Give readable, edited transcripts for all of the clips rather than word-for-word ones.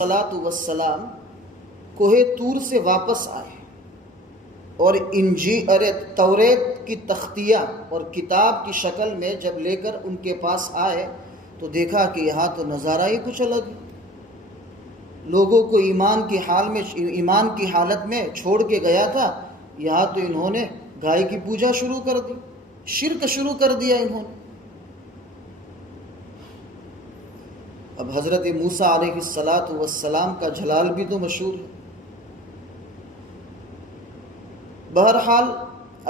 والسلام کوہ طور سے واپس آئے اور توریت کی تختیاں اور کتاب کی شکل میں جب لے کر ان کے پاس آئے تو دیکھا کہ یہاں تو نظارہ ہی کچھ الگ ہے۔ لوگوں کو ایمان کی حالت میں چھوڑ کے گیا تھا، یہاں تو انہوں نے گائے کی پوجا شروع کر دی، شرک شروع کر دیا انہوں نے۔ اب حضرت موسیٰ علیہ السلام کا جلال بھی تو مشہور ہے۔ بہرحال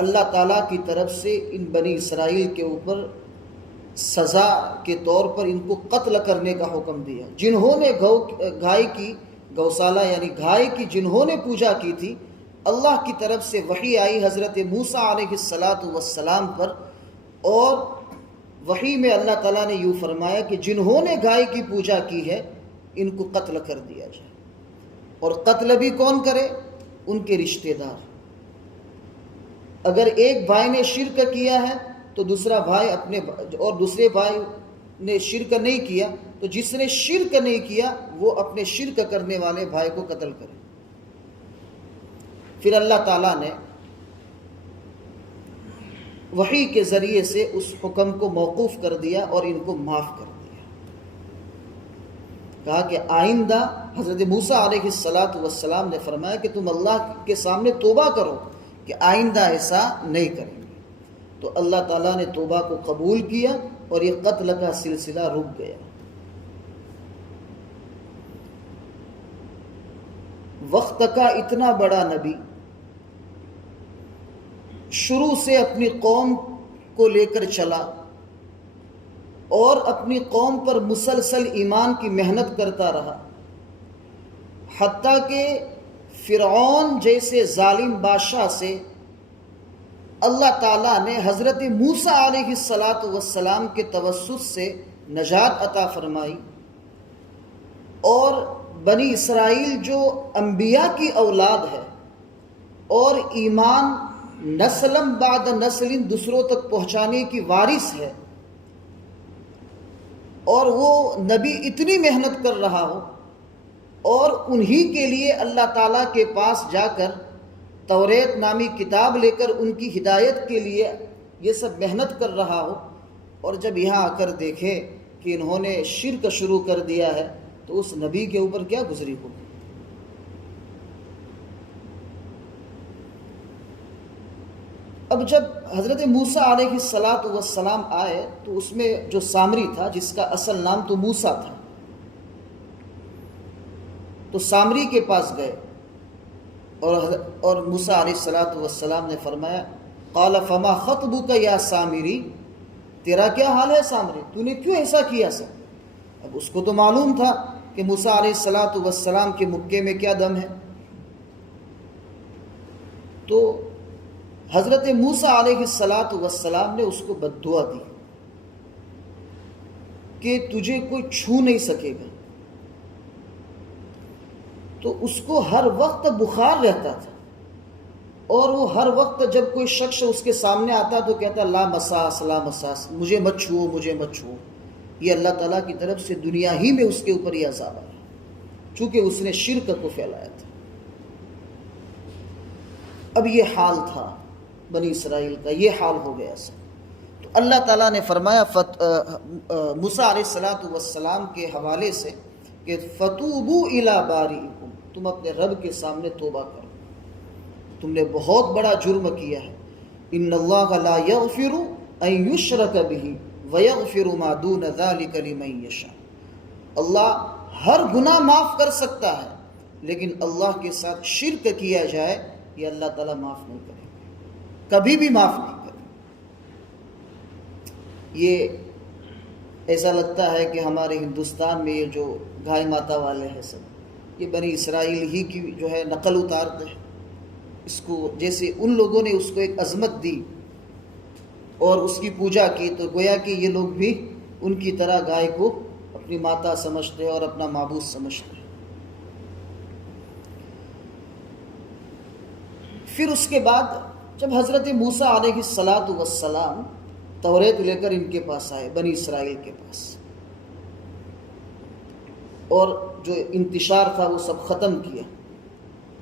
اللہ تعالیٰ کی طرف سے ان بنی اسرائیل کے اوپر سزا کے طور پر ان کو قتل کرنے کا حکم دیا۔ جنہوں نے گائے کی گوشالہ یعنی گائے کی جنہوں نے پوجا کی تھی، اللہ کی طرف سے وحی آئی حضرت موسیٰ علیہ السلام پر، اور وحی میں اللہ تعالیٰ نے یوں فرمایا کہ جنہوں نے گائے کی پوجا کی ہے ان کو قتل کر دیا جائے۔ اور قتل بھی کون کرے؟ ان کے رشتہ دار۔ اگر ایک بھائی نے شرک کیا ہے تو دوسرا بھائی اور دوسرے بھائی نے شرک نہیں کیا تو جس نے شرک نہیں کیا وہ اپنے شرک کرنے والے بھائی کو قتل کرے۔ پھر اللہ تعالیٰ نے وحی کے ذریعے سے اس حکم کو موقوف کر دیا اور ان کو معاف کر دیا۔ کہا کہ آئندہ حضرت موسیٰ علیہ السلام نے فرمایا کہ تم اللہ کے سامنے توبہ کرو کہ آئندہ ایسا نہیں کریں گے۔ تو اللہ تعالیٰ نے توبہ کو قبول کیا اور یہ قتل کا سلسلہ رک گیا۔ وقت کا اتنا بڑا نبی شروع سے اپنی قوم کو لے کر چلا اور اپنی قوم پر مسلسل ایمان کی محنت کرتا رہا، حتیٰ کہ فرعون جیسے ظالم بادشاہ سے اللہ تعالیٰ نے حضرت موسیٰ علیہ السلام کے توسط سے نجات عطا فرمائی، اور بنی اسرائیل جو انبیاء کی اولاد ہے اور ایمان نسلم بعد نسل دوسروں تک پہنچانے کی وارث ہے، اور وہ نبی اتنی محنت کر رہا ہو اور انہی کے لیے اللہ تعالیٰ کے پاس جا کر توریت نامی کتاب لے کر ان کی ہدایت کے لیے یہ سب محنت کر رہا ہو، اور جب یہاں آ کر دیکھے کہ انہوں نے شرک شروع کر دیا ہے تو اس نبی کے اوپر کیا گزری ہوگی۔ اب جب حضرت موسیٰ علیہ السلام آئے تو اس میں جو سامری تھا جس کا اصل نام تو موسیٰ تھا، تو سامری کے پاس گئے اور موسیٰ علیہ السلام نے فرمایا قال فما خطبک یا سامری، تیرا کیا حال ہے سامری، تو نے کیوں ایسا کیا سب؟ اب اس کو تو معلوم تھا کہ موسیٰ علیہ السلام کے مکے میں کیا دم ہے۔ تو حضرت موسیٰ علیہ السلام نے اس کو بددعا دی کہ تجھے کوئی چھو نہیں سکے گا۔ تو اس کو ہر وقت بخار رہتا تھا، اور وہ ہر وقت جب کوئی شخص اس کے سامنے آتا تو کہتا لا مساس لا مساس، مجھے مت چھو مجھے مت چھو۔ یہ اللہ تعالیٰ کی طرف سے دنیا ہی میں اس کے اوپر یہ عذاب آیا، چونکہ اس نے شرک کو پھیلایا تھا۔ اب یہ حال تھا بنی اسرائیل کا، یہ حال ہو گیا سب۔ تو اللہ تعالیٰ نے فرمایا موسیٰ علیہ السلام کے حوالے سے کہ فتوبوا الی باریکم، تم اپنے رب کے سامنے توبہ کرو، تم نے بہت بڑا جرم کیا ہے۔ ان اللہ لا یغفر ان یشرک بہ ویغفر ما دون ذلک لمن یشاء، اللہ ہر گناہ معاف کر سکتا ہے لیکن اللہ کے ساتھ شرک کیا جائے یہ اللہ تعالیٰ معاف نہیں کرے، کبھی بھی معاف نہیں کرے۔ یہ ایسا لگتا ہے کہ ہمارے ہندوستان میں یہ جو گائے ماتا والے ہیں سب، یہ بنی اسرائیل ہی کی جو ہے نقل اتارتے ہیں اس کو، جیسے ان لوگوں نے اس کو ایک عظمت دی اور اس کی پوجا کی، تو گویا کہ یہ لوگ بھی ان کی طرح گائے کو اپنی ماتا سمجھتے ہیں اور اپنا معبود سمجھتے ہیں۔ پھر اس کے بعد جب حضرت موسیٰ علیہ السلام توریت لے کر ان کے پاس آئے، بنی اسرائیل کے پاس، اور جو انتشار تھا وہ سب ختم کیا،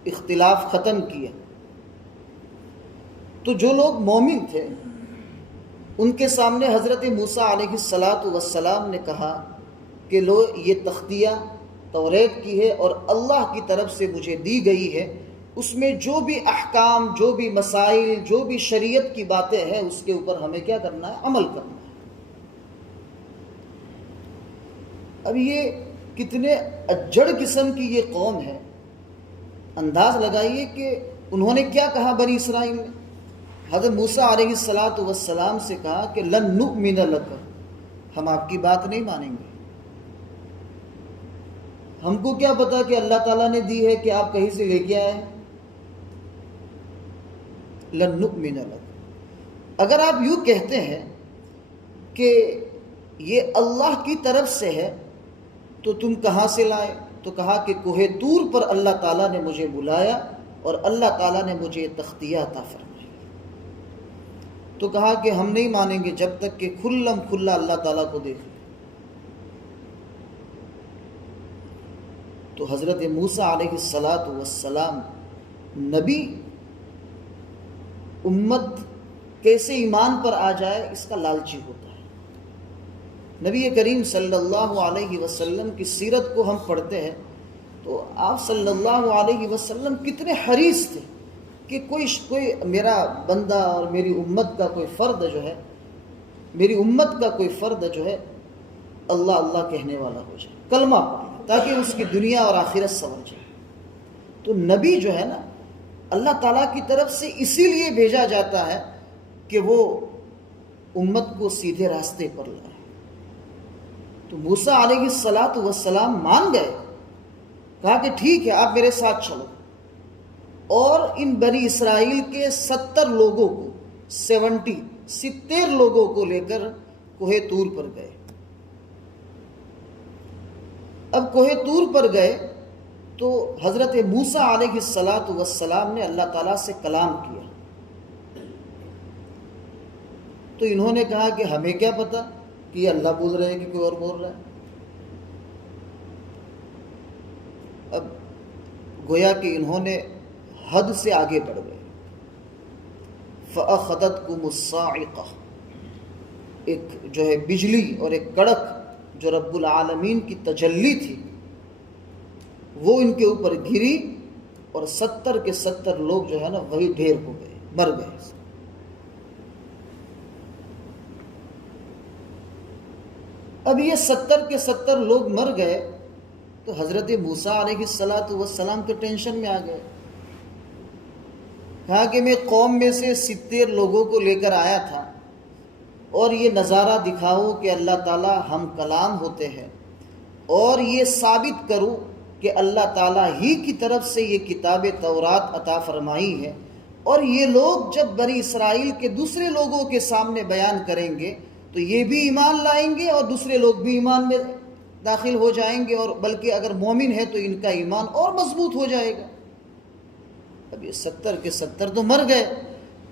اختلاف ختم کیا۔ تو جو لوگ مومن تھے ان کے سامنے حضرت موسیٰ علیہ السلام نے کہا کہ لو یہ تختیہ توریت کی ہے اور اللہ کی طرف سے مجھے دی گئی ہے، اس میں جو بھی احکام، جو بھی مسائل، جو بھی شریعت کی باتیں ہیں اس کے اوپر ہمیں کیا کرنا ہے؟ عمل کرنا ہے۔ اب یہ کتنے اجڑ قسم کی یہ قوم ہے، انداز لگائیے کہ انہوں نے کیا کہا بنی اسرائیل نے؟ حضرت موسیٰ علیہ السلام سے کہا کہ لن نؤمن لک، ہم آپ کی بات نہیں مانیں گے، ہم کو کیا پتا کہ اللہ تعالیٰ نے دی ہے کہ آپ کہیں سے لے کے آئے ہیں، لن نؤمن لک۔ اگر آپ یوں کہتے ہیں کہ یہ اللہ کی طرف سے ہے تو تم کہاں سے لائے؟ تو کہا کہ کوہ طور پر اللہ تعالیٰ نے مجھے بلایا اور اللہ تعالیٰ نے مجھے یہ تختیہ عطا فرمایا۔ تو کہا کہ ہم نہیں مانیں گے جب تک کہ کھلم کھلا اللہ تعالیٰ کو دیکھ لیں۔ تو حضرت موسیٰ علیہ السلام نبی، امت کیسے ایمان پر آ جائے اس کا لالچی ہوتا ہے۔ نبی کریم صلی اللہ علیہ وسلم کی سیرت کو ہم پڑھتے ہیں تو آپ صلی اللہ علیہ وسلم کتنے حریص تھے کہ کوئی میرا بندہ اور میری امت کا کوئی فرد جو ہے، میری امت کا کوئی فرد جو ہے اللہ اللہ کہنے والا ہو جائے، کلمہ پڑھ لے، تاکہ اس کی دنیا اور آخرت سنور جائے۔ تو نبی جو ہے نا اللہ تعالیٰ کی طرف سے اسی لیے بھیجا جاتا ہے کہ وہ امت کو سیدھے راستے پر لائے۔ تو موسیٰ علیہ السلام مان گئے، کہا کہ ٹھیک ہے آپ میرے ساتھ چلو، اور ان بنی اسرائیل کے 70 لوگوں کو 70 لوگوں کو لے کر کوہ طور پر گئے۔ اب کوہ طور پر گئے تو حضرت موسیٰ علیہ السلام نے اللہ تعالیٰ سے کلام کیا۔ تو انہوں نے کہا کہ ہمیں کیا پتا کہ یہ اللہ بول رہے ہیں کہ کوئی اور بول رہا ہے۔ اب گویا کہ انہوں نے حد سے آگے بڑھ گئے۔ فَأَخَذَتْكُمُ الصَّاعِقَةُ، ایک جو ہے بجلی اور ایک کڑک جو رب العالمین کی تجلی تھی وہ ان کے اوپر گری، اور 70 کے 70 لوگ جو ہے نا وہی ڈھیر ہو گئے، مر گئے۔ اب یہ 70 کے 70 لوگ مر گئے تو حضرت موسیٰ علیہ السلام کے ٹینشن میں آ گئے۔ کہا کہ میں قوم میں سے 70 لوگوں کو لے کر آیا تھا اور یہ نظارہ دکھاؤں کہ اللہ تعالیٰ ہم کلام ہوتے ہیں، اور یہ ثابت کروں کہ اللہ تعالیٰ ہی کی طرف سے یہ کتاب تورات عطا فرمائی ہے، اور یہ لوگ جب بنی اسرائیل کے دوسرے لوگوں کے سامنے بیان کریں گے تو یہ بھی ایمان لائیں گے اور دوسرے لوگ بھی ایمان میں داخل ہو جائیں گے، اور بلکہ اگر مومن ہے تو ان کا ایمان اور مضبوط ہو جائے گا۔ اب یہ 70 کے 70 تو مر گئے،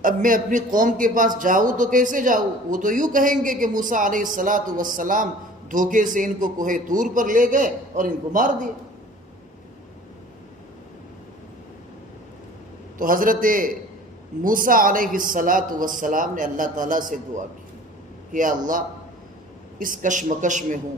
اب میں اپنی قوم کے پاس جاؤں تو کیسے جاؤں؟ وہ تو یوں کہیں گے کہ موسیٰ علیہ السلام دھوکے سے ان کو کوہ طور پر لے گئے اور ان کو مار دیا۔ تو حضرت موسیٰ علیہ السلام نے اللہ تعالیٰ سے دعا کی کہ یا اللہ اس کشمکش میں ہوں،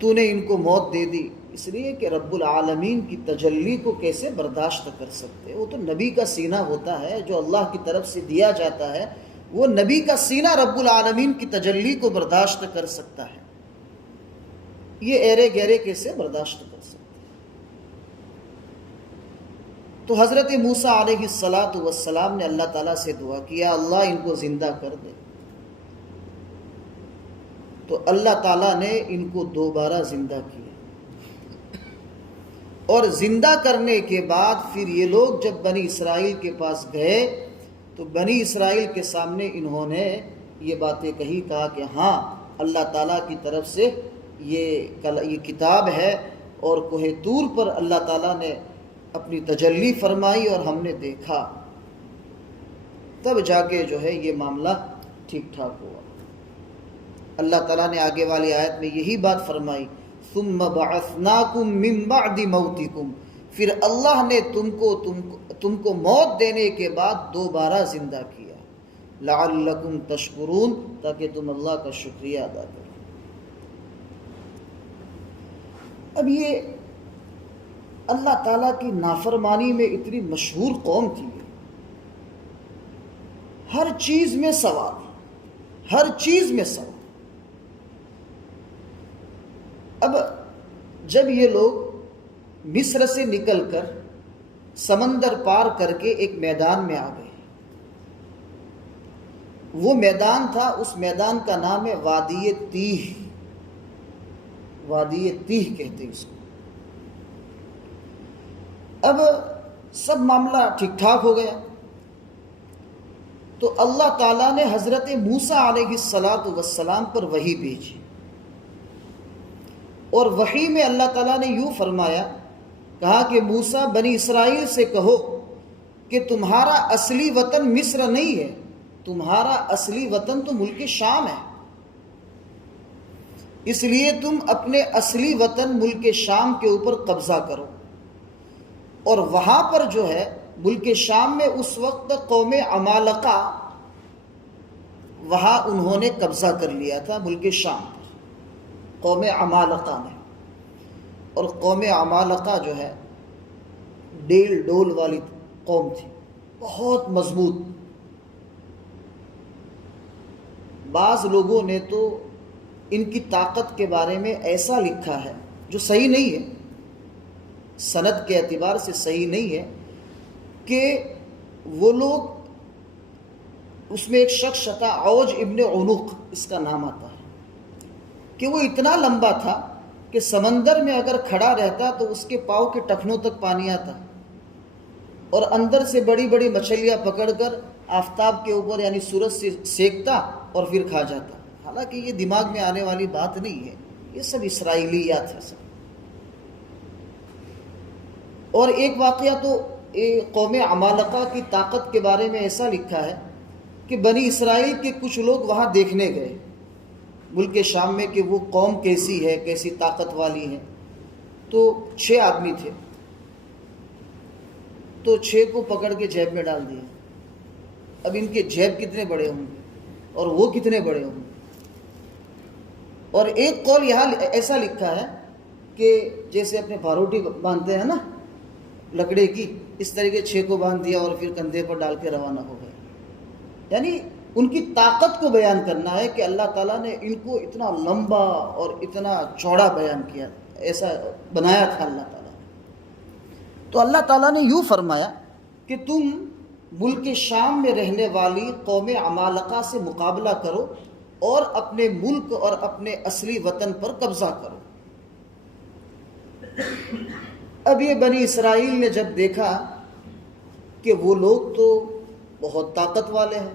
تو نے ان کو موت دے دی، اس لیے کہ رب العالمین کی تجلی کو کیسے برداشت کر سکتے؟ وہ تو نبی کا سینہ ہوتا ہے جو اللہ کی طرف سے دیا جاتا ہے، وہ نبی کا سینہ رب العالمین کی تجلی کو برداشت کر سکتا ہے، یہ ایرے گہرے کیسے برداشت کر سکتے؟ تو حضرت موسیٰ علیہ السلام نے اللہ تعالیٰ سے دعا کیا اللہ ان کو زندہ کر دے۔ تو اللہ تعالیٰ نے ان کو دوبارہ زندہ کیا، اور زندہ کرنے کے بعد پھر یہ لوگ جب بنی اسرائیل کے پاس گئے تو بنی اسرائیل کے سامنے انہوں نے یہ باتیں کہی، کہا کہ ہاں اللہ تعالیٰ کی طرف سے یہ کتاب ہے، اور کوہ طور پر اللہ تعالیٰ نے اپنی تجلی فرمائی اور ہم نے دیکھا، تب جا کے جو ہے یہ معاملہ ٹھیک ٹھاک ہوا۔ اللہ تعالیٰ نے آگے والی آیت میں یہی بات فرمائی، ثم بعثناکم من بعد موتکم، پھر اللہ نے تم کو موت دینے کے بعد دوبارہ زندہ کیا، لعلکم تشکرون، تاکہ تم اللہ کا شکریہ ادا کرو۔ اب یہ اللہ تعالیٰ کی نافرمانی میں اتنی مشہور قوم تھی، ہر چیز میں سوال، ہر چیز میں سوال۔ اب جب یہ لوگ مصر سے نکل کر سمندر پار کر کے ایک میدان میں آ گئے، وہ میدان تھا، اس میدان کا نام ہے وادی تیہ، وادی تیہ کہتے ہیں اس کو۔ اب سب معاملہ ٹھیک ٹھاک ہو گیا تو اللہ تعالیٰ نے حضرت موسیٰ علیہ السلام پر وحی بھیجی، اور وحی میں اللہ تعالیٰ نے یوں فرمایا، کہا کہ موسیٰ بنی اسرائیل سے کہو کہ تمہارا اصلی وطن مصر نہیں ہے، تمہارا اصلی وطن تو ملک شام ہے، اس لیے تم اپنے اصلی وطن ملک شام کے اوپر قبضہ کرو۔ اور وہاں پر جو ہے ملک شام میں اس وقت قوم عمالقہ، وہاں انہوں نے قبضہ کر لیا تھا ملک شام پر، قوم عمالقہ نے۔ اور قوم عمالقہ جو ہے ڈیل ڈول والی قوم تھی، بہت مضبوط۔ بعض لوگوں نے تو ان کی طاقت کے بارے میں ایسا لکھا ہے جو صحیح نہیں ہے، سند کے اعتبار سے صحیح نہیں ہے، کہ وہ لوگ، اس میں ایک شخص تھا عوج ابن عنق اس کا نام آتا ہے، کہ وہ اتنا لمبا تھا کہ سمندر میں اگر کھڑا رہتا تو اس کے پاؤں کے ٹخنوں تک پانی آتا، اور اندر سے بڑی بڑی مچھلیاں پکڑ کر آفتاب کے اوپر یعنی سورج سے سیکتا اور پھر کھا جاتا۔ حالانکہ یہ دماغ میں آنے والی بات نہیں ہے، یہ سب اسرائیلیات ہے سب۔ اور ایک واقعہ تو قوم عمالقہ کی طاقت کے بارے میں ایسا لکھا ہے کہ بنی اسرائیل کے کچھ لوگ وہاں دیکھنے گئے ملک شام میں کہ وہ قوم کیسی ہے، کیسی طاقت والی ہے۔ تو 6 آدمی تھے، تو 6 کو پکڑ کے جیب میں ڈال دیا۔ اب ان کے جیب کتنے بڑے ہوں گے اور وہ کتنے بڑے ہوں گے۔ اور ایک قول یہاں ایسا لکھا ہے کہ جیسے اپنے بھاروٹی باندھتے ہیں نا لکڑے کی، اس طریقے 6 کو باندھ دیا اور پھر کندھے پر ڈال کے روانہ ہو گئے۔ یعنی ان کی طاقت کو بیان کرنا ہے کہ اللہ تعالیٰ نے ان کو اتنا لمبا اور اتنا چوڑا بیان کیا، ایسا بنایا تھا اللہ تعالیٰ نے۔ تو اللہ تعالیٰ نے یوں فرمایا کہ تم ملک شام میں رہنے والی قوم عمالقہ سے مقابلہ کرو اور اپنے ملک اور اپنے اصلی وطن پر قبضہ کرو۔ اب یہ بنی اسرائیل نے جب دیکھا کہ وہ لوگ تو بہت طاقت والے ہیں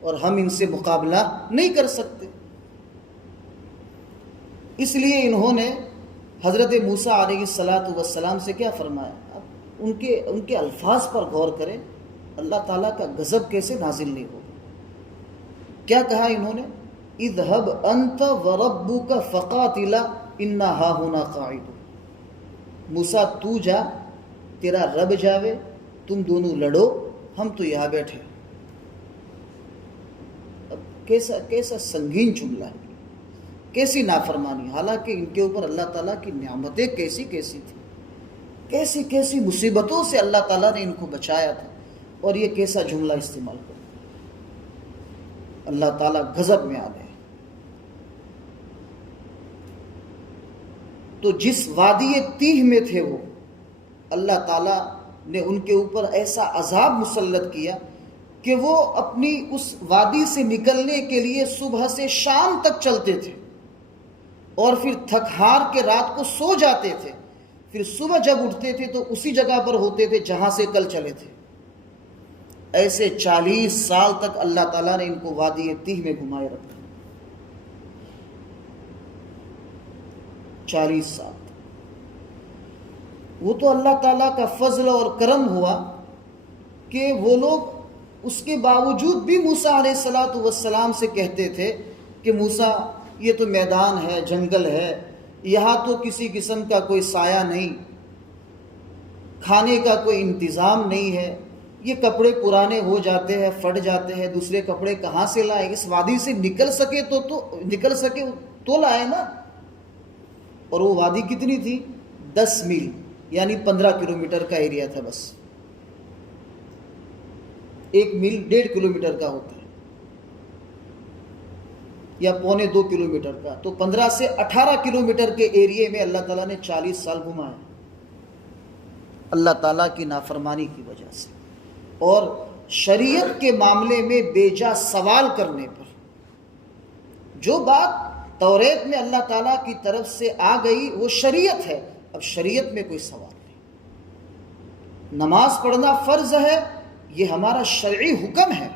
اور ہم ان سے مقابلہ نہیں کر سکتے، اس لیے انہوں نے حضرت موسیٰ علیہ السلام سے کیا فرمایا؟ اب ان کے الفاظ پر غور کریں، اللہ تعالیٰ کا غضب کیسے نازل نہیں ہوگا۔ کیا کہا انہوں نے؟ اذهب انت وربك فقاتلا انا هاهنا قاعدون، موسیٰ تو جا، تیرا رب جاوے، تم دونوں لڑو، ہم تو یہاں بیٹھے۔ اب کیسا سنگین جملہ ہے، کیسی نافرمانی، حالانکہ ان کے اوپر اللہ تعالیٰ کی نعمتیں کیسی کیسی تھی، کیسی کیسی مصیبتوں سے اللہ تعالیٰ نے ان کو بچایا تھا، اور یہ کیسا جملہ استعمال کرو، اللہ تعالیٰ غضب میں آ گئے۔ تو جس وادی تیہ میں تھے وہ، اللہ تعالیٰ نے ان کے اوپر ایسا عذاب مسلط کیا کہ وہ اپنی اس وادی سے نکلنے کے لیے صبح سے شام تک چلتے تھے، اور پھر تھک ہار کے رات کو سو جاتے تھے، پھر صبح جب اٹھتے تھے تو اسی جگہ پر ہوتے تھے جہاں سے کل چلے تھے۔ ایسے 40 سال تک اللہ تعالیٰ نے ان کو وادی تیہ میں گھمائے رکھا، 40 سال۔ وہ تو اللہ تعالیٰ کا فضل اور کرم ہوا کہ وہ لوگ اس کے باوجود بھی موسیٰ علیہ السلام سے کہتے تھے کہ موسیٰ یہ تو میدان ہے، جنگل ہے، یہاں تو کسی قسم کا کوئی سایہ نہیں، کھانے کا کوئی انتظام نہیں ہے، یہ کپڑے پرانے ہو جاتے ہیں، پھٹ جاتے ہیں، دوسرے کپڑے کہاں سے لائے؟ اس وادی سے نکل سکے تو لائے نا۔ اور وہ وادی کتنی تھی؟ 10 میل، یعنی 15 کلومیٹر کا ایریا تھا بس۔ 1 میل 1.5 کلومیٹر کا ہوتا ہے یا 1.25 کلومیٹر کا، تو 15 سے 18 کلومیٹر کے ایریے میں اللہ تعالیٰ نے 40 سال گھمایا اللہ تعالیٰ کی نافرمانی کی وجہ سے، اور شریعت کے معاملے میں بیجا سوال کرنے پر۔ جو بات توریت میں اللہ تعالیٰ کی طرف سے آ گئی وہ شریعت ہے، اب شریعت میں کوئی سوال نہیں۔ نماز پڑھنا فرض ہے، یہ ہمارا شرعی حکم ہے۔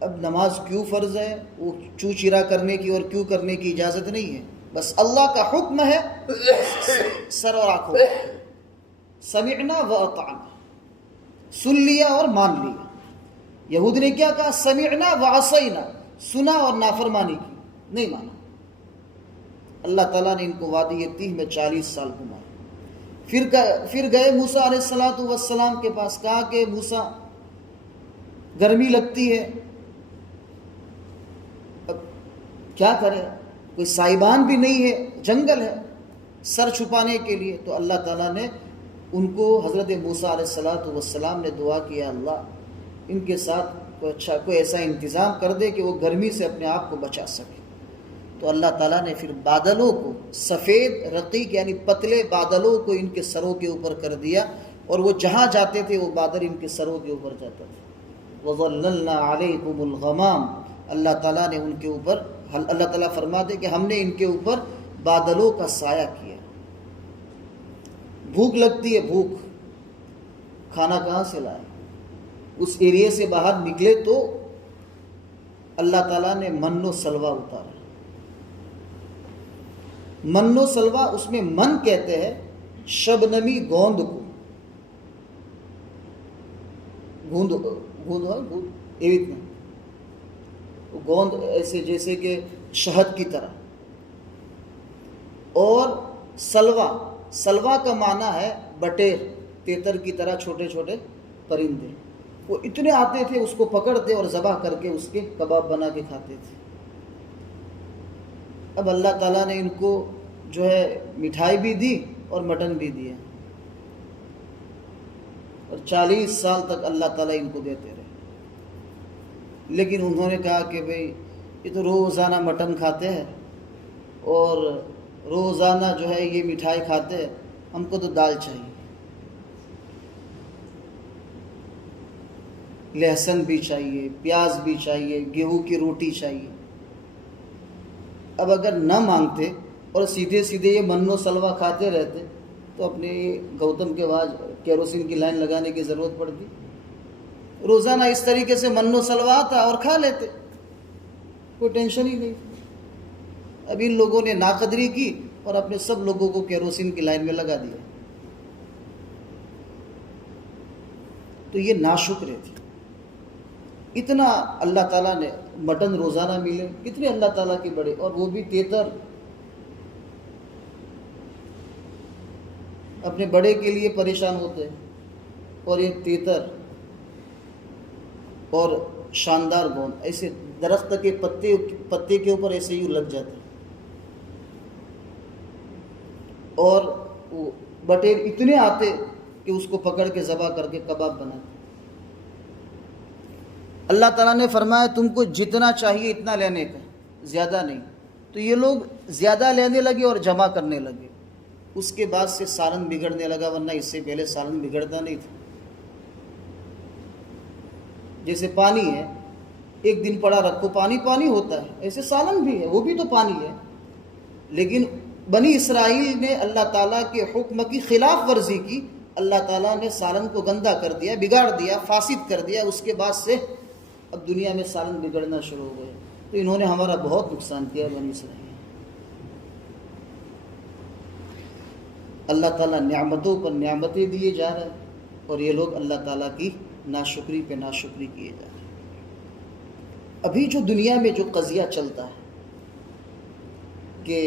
اب نماز کیوں فرض ہے؟ وہ چو چرا کرنے کی اور کیوں کرنے کی اجازت نہیں ہے، بس اللہ کا حکم ہے، سر اور آنکھوں سمعنا و اطعنا، سن لیا اور مان لیا۔ یہود نے کیا کہا؟ سمعنا و عصینا، سنا اور نافرمانی کی، نہیں مانا۔ اللہ تعالیٰ نے ان کو وادی تیہ میں 40 سال گھمایا۔ پھر گئے موسیٰ علیہ السلام کے پاس، کہا کہ موسیٰ گرمی لگتی ہے، اب کیا کرے؟ کوئی سائبان بھی نہیں ہے، جنگل ہے سر چھپانے کے لیے۔ تو اللہ تعالیٰ نے ان کو، حضرت موسیٰ علیہ السلام نے دعا کیا، اللہ ان کے ساتھ کوئی ایسا انتظام کر دے کہ وہ گرمی سے اپنے آپ کو بچا سکے۔ تو اللہ تعالیٰ نے پھر بادلوں کو، سفید رقیق یعنی پتلے بادلوں کو ان کے سروں کے اوپر کر دیا، اور وہ جہاں جاتے تھے وہ بادل ان کے سروں کے اوپر جاتا تھا۔ وَظَلَّلْنَا عَلَيْكُمُ الْغَمَامَ، اللہ تعالیٰ نے ان کے اوپر، اللہ تعالیٰ فرماتے کہ ہم نے ان کے اوپر بادلوں کا سایہ کیا۔ بھوک لگتی ہے، بھوک، کھانا کہاں سے لائے؟ اس ایریے سے باہر نکلے تو اللہ تعالیٰ نے من و سلوہ اتارا۔ من و سلوہ، اس میں من کہتے ہیں شبنمی گوند کو، گوند ایوت میں گوند ایسے جیسے کہ شہد کی طرح، اور سلوہ کا معنی ہے بٹیر، تیتر کی طرح چھوٹے چھوٹے پرندے، وہ اتنے آتے تھے، اس کو پکڑتے اور ذبح کر کے اس کے کباب بنا کے کھاتے تھے۔ اب اللہ تعالیٰ نے ان کو جو ہے مٹھائی بھی دی اور مٹن بھی دیا، اور 40 سال تک اللہ تعالیٰ ان کو دیتے رہے۔ لیکن انہوں نے کہا کہ بھئی یہ تو روزانہ مٹن کھاتے ہیں اور روزانہ جو ہے یہ مٹھائی کھاتے ہیں، ہم کو تو دال چاہیے، لہسن بھی چاہیے، پیاز بھی چاہیے، گیہوں کی روٹی چاہیے۔ اب اگر نہ مانگتے اور سیدھے یہ من و سلوہ کھاتے رہتے تو اپنے گوتم کے بعد کیروسین کی لائن لگانے کی ضرورت پڑتی۔ روزانہ اس طریقے سے من و سلوہ آتا اور کھا لیتے، کوئی ٹینشن ہی نہیں۔ اب ان لوگوں نے ناقدری کی اور اپنے سب لوگوں کو کیروسین کی لائن میں لگا دیا۔ تو یہ ناشکرے تھی۔ اتنا اللہ تعالیٰ نے مٹن روزانہ ملے، کتنے اللہ تعالیٰ کے بڑے، اور وہ بھی تیتر، اپنے بڑے کے لیے پریشان ہوتے، اور یہ تیتر اور شاندار گوند ایسے درخت کے پتے کے اوپر ایسے ہی لگ جاتے، اور وہ بٹیر اتنے آتے کہ اس کو پکڑ کے ذبح کر کے کباب بناتے۔ اللہ تعالیٰ نے فرمایا تم کو جتنا چاہیے اتنا لینے کا، زیادہ نہیں۔ تو یہ لوگ زیادہ لینے لگے اور جمع کرنے لگے۔ اس کے بعد سے سالن بگڑنے لگا، ورنہ اس سے پہلے سالن بگڑتا نہیں تھا۔ جیسے پانی ہے، ایک دن پڑا رکھو پانی ہوتا ہے، ایسے سالن بھی ہے، وہ بھی تو پانی ہے۔ لیکن بنی اسرائیل نے اللہ تعالیٰ کے حکم کی خلاف ورزی کی، اللہ تعالیٰ نے سالن کو گندا کر دیا، بگاڑ دیا، فاسد کر دیا۔ اس کے بعد سے اب دنیا میں سالن بگڑنا شروع ہو گئے۔ تو انہوں نے ہمارا بہت نقصان کیا بنی اسرائیل۔ اللہ تعالیٰ نعمتوں پر نعمتیں دیے جا رہے ہیں، اور یہ لوگ اللہ تعالیٰ کی ناشکری پہ ناشکری کیے جا رہے ہیں۔ ابھی جو دنیا میں جو قضیہ چلتا ہے کہ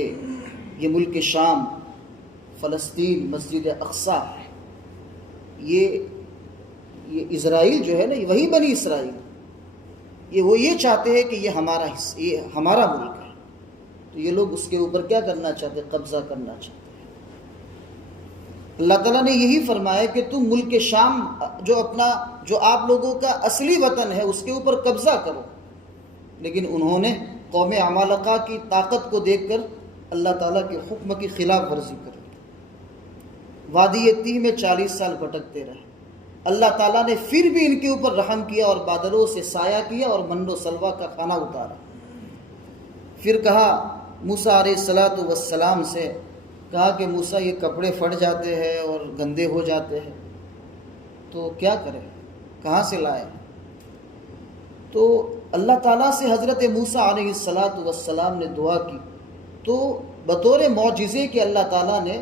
یہ ملک شام، فلسطین، مسجد اقصی، یہ اسرائیل جو ہے نا، وہی بنی اسرائیل، وہ یہ چاہتے ہیں کہ یہ ہمارا حصہ، یہ ہمارا ملک ہے، تو یہ لوگ اس کے اوپر کیا کرنا چاہتے ہیں؟ قبضہ کرنا چاہتے ہیں۔ اللہ تعالیٰ نے یہی فرمایا کہ تم ملک شام جو آپ لوگوں کا اصلی وطن ہے اس کے اوپر قبضہ کرو، لیکن انہوں نے قوم عمالقہ کی طاقت کو دیکھ کر اللہ تعالیٰ کے حکم کی خلاف ورزی کر لی، وادی تیہ میں 40 سال بھٹکتے رہے۔ اللہ تعالیٰ نے پھر بھی ان کے اوپر رحم کیا اور بادلوں سے سایہ کیا اور من و سلوہ کا کھانا اتارا۔ پھر کہا موسیٰ علیہ السلام سے، کہا کہ موسیٰ یہ کپڑے پھٹ جاتے ہیں اور گندے ہو جاتے ہیں، تو کیا کریں، کہاں سے لائیں؟ تو اللہ تعالیٰ سے حضرت موسیٰ علیہ السلام نے دعا کی، تو بطور معجزے کہ اللہ تعالیٰ نے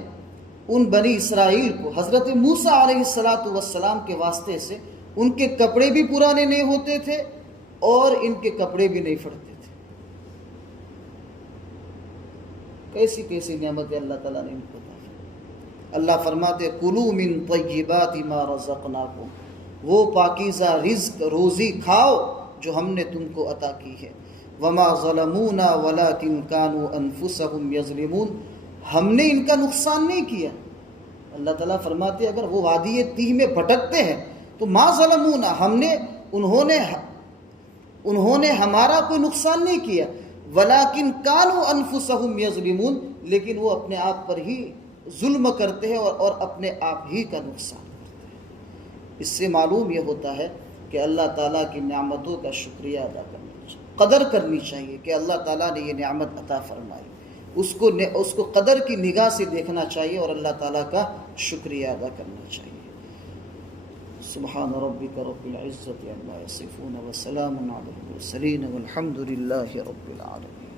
ان بنی اسرائیل کو حضرت موسیٰ علیہ السلام کے واسطے سے ان کے کپڑے بھی پرانے نہیں ہوتے تھے اور ان کے کپڑے بھی نہیں پھٹتے تھے۔ کیسی کیسی نعمتیں اللہ تعالیٰ نے ان کو عطا کی۔ اللہ فرماتے کلوا من طیبات ما رزقناکم، وہ پاکیزہ رزق روزی کھاؤ جو ہم نے تم کو عطا کی ہے۔ وما ظلمونا ولکن کانوا انفسهم یظلمون، ہم نے ان کا نقصان نہیں کیا۔ اللہ تعالیٰ فرماتے اگر وہ وادی تیہ میں بھٹکتے ہیں تو ما ظلمونا، انہوں نے ہمارا کوئی نقصان نہیں کیا، ولیکن کانوا انفسهم یظلمون، لیکن وہ اپنے آپ پر ہی ظلم کرتے ہیں اور اپنے آپ ہی کا نقصان کرتے ہیں۔ اس سے معلوم یہ ہوتا ہے کہ اللہ تعالیٰ کی نعمتوں کا شکریہ ادا کرنا چاہیے، قدر کرنی چاہیے کہ اللہ تعالیٰ نے یہ نعمت عطا فرمائی، اس کو قدر کی نگاہ سے دیکھنا چاہیے اور اللہ تعالیٰ کا شکریہ ادا کرنا چاہیے۔ سبحان ربک رب العزت عما یصفون وسلام علی المرسلین والحمد للہ رب العالمین۔